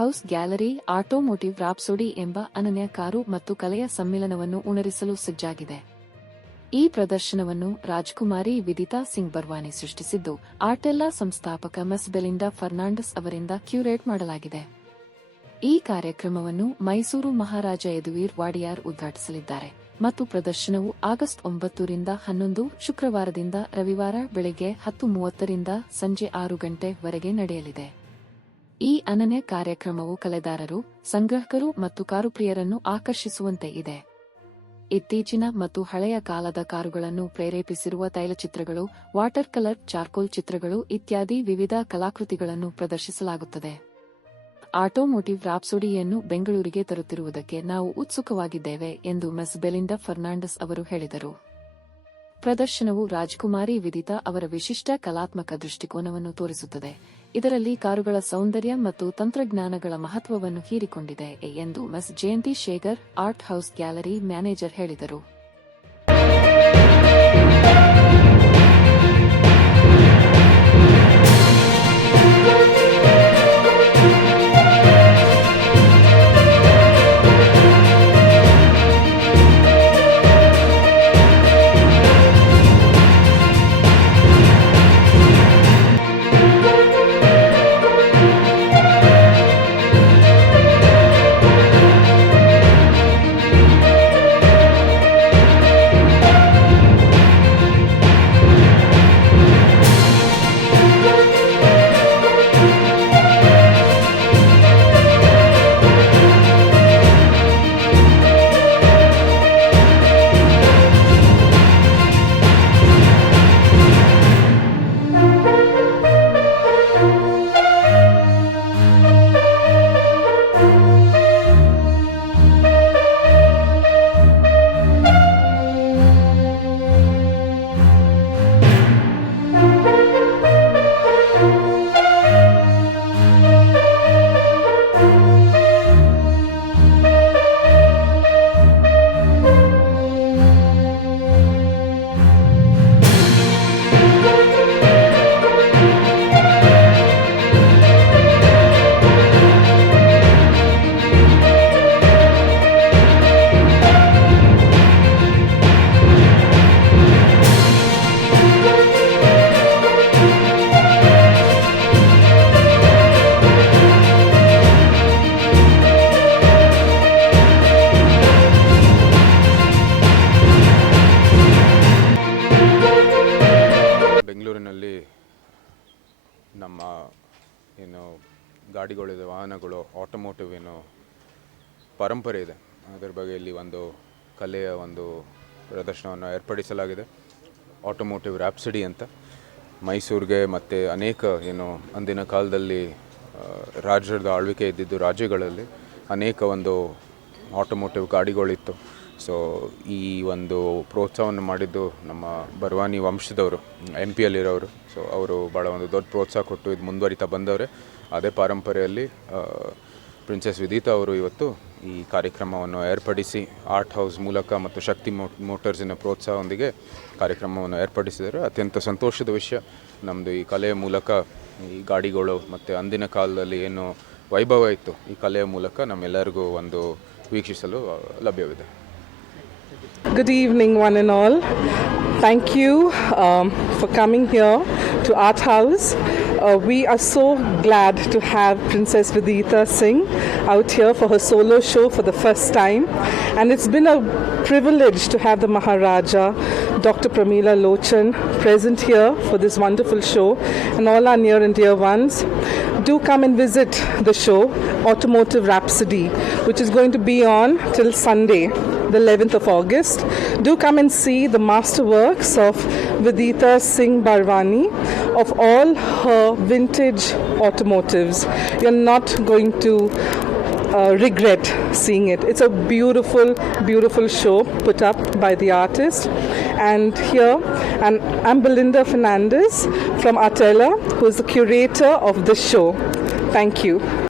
House gallery, automotive rhapsody ಎಂಬ ಅನನ್ಯ car ಮತ್ತು ಕಲೆಯ ಸಮ್ಮಿಲನವನ್ನು ಉಣರಿಸಲು ಸಜ್ಜಾಗಿದೆ. ಈ ಪ್ರದರ್ಶನವನ್ನು ರಾಜ್ಕುಮಾರಿ ವಿದಿತಾ ಸಿಂಗ್ ಬರ್ವಾನಿ ಸೃಷ್ಟಿಸಿದ್ದು, ಆರ್ಟೆಲ್ಲಾ ಸಂಸ್ಥಾಪಕ ಮಿಸ್ ಬೆಲಿಂಡಾ ಫರ್ನಾಂಡಸ್ ಅವರಿಂದ ಕ್ಯೂರೇಟ್ ಮಾಡಲಾಗಿದೆ. ಈ ಕಾರ್ಯಕ್ರಮವನ್ನು ಮೈಸೂರು ಮಹಾರಾಜ ಯದುವೀರ್ ವಾಡಿಯಾರ್ ಉದ್ಘಾಟಿಸಲಿದ್ದಾರೆ. ಮತ್ತು ಪ್ರದರ್ಶನವು ಆಗಸ್ಟ್ ಒಂಬತ್ತರಿಂದ ಹನ್ನೊಂದು, ಶುಕ್ರವಾರದಿಂದ ರವಿವಾರ ಬೆಳಗ್ಗೆ ಹತ್ತು ಮೂವತ್ತರಿಂದ ಸಂಜೆ ಆರು ಗಂಟೆವರೆಗೆ ನಡೆಯಲಿದೆ. ಈ ಅನನ್ಯ ಕಾರ್ಯಕ್ರಮವು ಕಲೆದಾರರು, ಸಂಗ್ರಹಕರು ಮತ್ತು ಕಾರುಪ್ರಿಯರನ್ನು ಆಕರ್ಷಿಸುವಂತೆ ಇದೆ. ಇತ್ತೀಚಿನ ಮತ್ತು ಹಳೆಯ ಕಾಲದ ಕಾರುಗಳನ್ನು ಪ್ರೇರೇಪಿಸಿರುವ ತೈಲಚಿತ್ರಗಳು, ವಾಟರ್ ಕಲರ್ ಚಾರ್ಕೋಲ್ ಚಿತ್ರಗಳು ಇತ್ಯಾದಿ ವಿವಿಧ ಕಲಾಕೃತಿಗಳನ್ನು ಪ್ರದರ್ಶಿಸಲಾಗುತ್ತದೆ. ಆಟೋಮೋಟಿವ್ ರಾಪ್ಸೋಡಿಯನ್ನು ಬೆಂಗಳೂರಿಗೆ ತರುತ್ತಿರುವುದಕ್ಕೆ ನಾವು ಉತ್ಸುಕವಾಗಿದ್ದೇವೆ ಎಂದು ಮೆಸ್ ಬೆಲಿಂಡಾ ಫರ್ನಾಂಡಸ್ ಅವರು ಹೇಳಿದರು. ಪ್ರದರ್ಶನವು ರಾಜ್ಕುಮಾರಿ ವಿದಿತಾ ಅವರ ವಿಶಿಷ್ಟ ಕಲಾತ್ಮಕ ದೃಷ್ಟಿಕೋನವನ್ನು ತೋರಿಸುತ್ತದೆ. ಇದರಲ್ಲಿ ಕಾರುಗಳ ಸೌಂದರ್ಯ ಮತ್ತು ತಂತ್ರಜ್ಞಾನಗಳ ಮಹತ್ವವನ್ನು ಹೀರಿಕೊಂಡಿದೆ ಎಂದು Ms Jayanthi Shekhar art house gallery manager ಹೇಳಿದರು. ಏನು ಗಾಡಿಗಳಿದೆ, ವಾಹನಗಳು ಆಟೋಮೋಟಿವ್ ಏನು ಪರಂಪರೆ ಇದೆ. ಅದರ ಬಗ್ಗೆ ಇಲ್ಲಿ ಒಂದು ಕಲೆಯ ಒಂದು ಪ್ರದರ್ಶನವನ್ನು ಏರ್ಪಡಿಸಲಾಗಿದೆ. ಆಟೋಮೋಟಿವ್ ರ್ಯಾಪ್ಸಿಡಿ ಅಂತ. ಮೈಸೂರಿಗೆ ಮತ್ತು ಅನೇಕ ಏನು ಅಂದಿನ ಕಾಲದಲ್ಲಿ ರಾಜ್ಯದ ಆಳ್ವಿಕೆ ಇದ್ದಿದ್ದು ರಾಜ್ಯಗಳಲ್ಲಿ ಅನೇಕ ಒಂದು ಆಟೋಮೋಟಿವ್ ಗಾಡಿಗಳಿತ್ತು. ಸೊ ಈ ಒಂದು ಪ್ರೋತ್ಸಾಹವನ್ನು ಮಾಡಿದ್ದು ನಮ್ಮ ಬರ್ವಾನಿ ವಂಶದವರು ಎಂ ಪಿಯಲ್ಲಿರೋರು ಸೊ ಅವರು ಭಾಳ ಒಂದು ದೊಡ್ಡ ಪ್ರೋತ್ಸಾಹ ಕೊಟ್ಟು ಇದು ಮುಂದುವರಿತಾ ಬಂದವರೆ. ಅದೇ ಪರಂಪರೆಯಲ್ಲಿ ಪ್ರಿನ್ಸೆಸ್ ವಿದಿತಾ ಅವರು ಇವತ್ತು ಈ ಕಾರ್ಯಕ್ರಮವನ್ನು ಏರ್ಪಡಿಸಿ ಆರ್ಟ್ ಹೌಸ್ ಮೂಲಕ ಮತ್ತು ಶಕ್ತಿ ಮೋ ಮೋಟರ್ಸಿನ ಪ್ರೋತ್ಸಾಹದೊಂದಿಗೆ ಕಾರ್ಯಕ್ರಮವನ್ನು ಏರ್ಪಡಿಸಿದರು ಅತ್ಯಂತ ಸಂತೋಷದ ವಿಷಯ ನಮ್ಮದು ಈ ಕಲೆಯ ಮೂಲಕ ಈ ಗಾಡಿಗಳು ಮತ್ತು ಅಂದಿನ ಕಾಲದಲ್ಲಿ ಏನು ವೈಭವ ಇತ್ತು, ಈ ಕಲೆಯ ಮೂಲಕ ನಮ್ಮೆಲ್ಲರಿಗೂ ಒಂದು ವೀಕ್ಷಿಸಲು ಲಭ್ಯವಿದೆ. Good evening, one and all. Thank you um, for coming here to Art House. Uh, we are so glad to have Princess Vidita Singh out here for her solo show for the first time. And it's been a privilege to have the Maharaja, Dr. Pramila Lochan, present here for this wonderful show, and all our near and dear ones. Do come and visit the show, Automotive Rhapsody, which is going to be on till Sunday the 11th of August. Do come and see the masterworks of Vidita Singh Barwani of all her vintage automotives. You're not going to uh, regret seeing it. It's a beautiful, beautiful show put up by the artist. And here, and I'm Belinda Fernandez from Artella, who is the curator of this show. Thank you.